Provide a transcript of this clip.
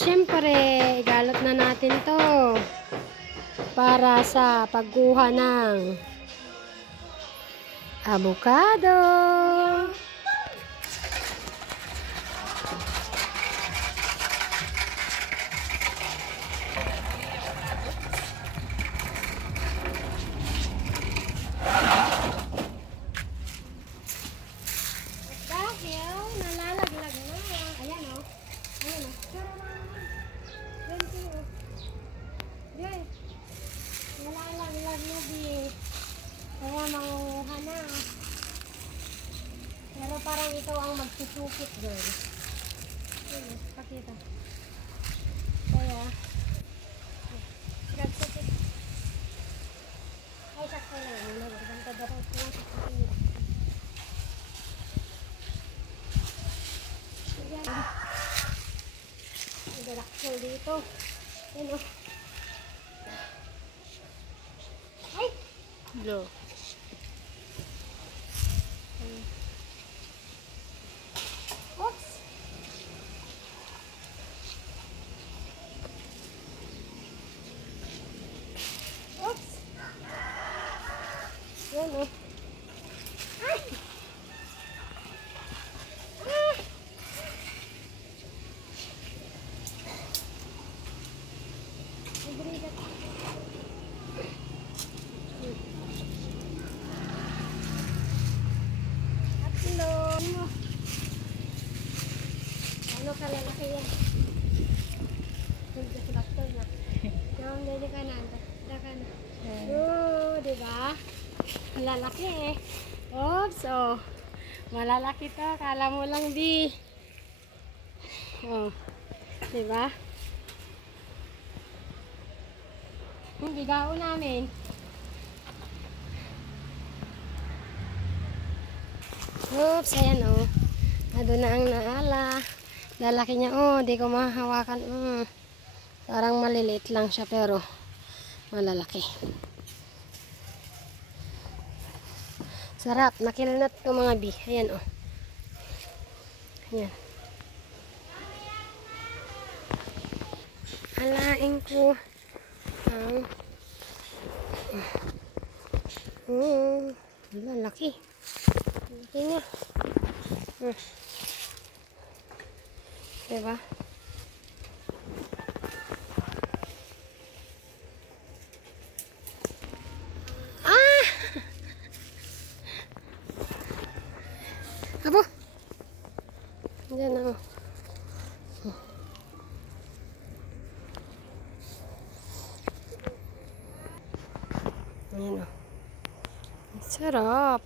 Siyempre, igalot na natin to para sa pagkuha ng avocado. Dahil nalalaglag na. Ayan o. Ayan o. Yan. Nalalaglag na din. Kaya mangunguha na. Pero parang ito ang magsusukit doon. Ayan, pakita. Kaya, nagsukit. Ay, sakto na. Nagbanta daw ko lang sa pakita. Ayan. Nagdalakso dito. Ayan o. Ay! Go. Oops! Oops! Yan o. Ay! Ah! Nagrigat. Hello! Ano ka lalaki yan? Nandito sa doktor na. Yung dali ka na. Daka na. Oo, diba? Lalaki eh. Oops, oh. Malalaki to. Kala mo lang di. Oh. Diba? Yung bigao namin. Oops, ayan oh. Ado na ang naala. Lalaki niya, oh, di ko mahahawakan. Parang maliliit lang siya pero malalaki. Sarap, nakilnat ko mga bi. Ayan oh. Ayan. Alain ko ang lalaki. Laki niya. Diba? Ah! Abo! Diyan na. Ayan o. Sarap.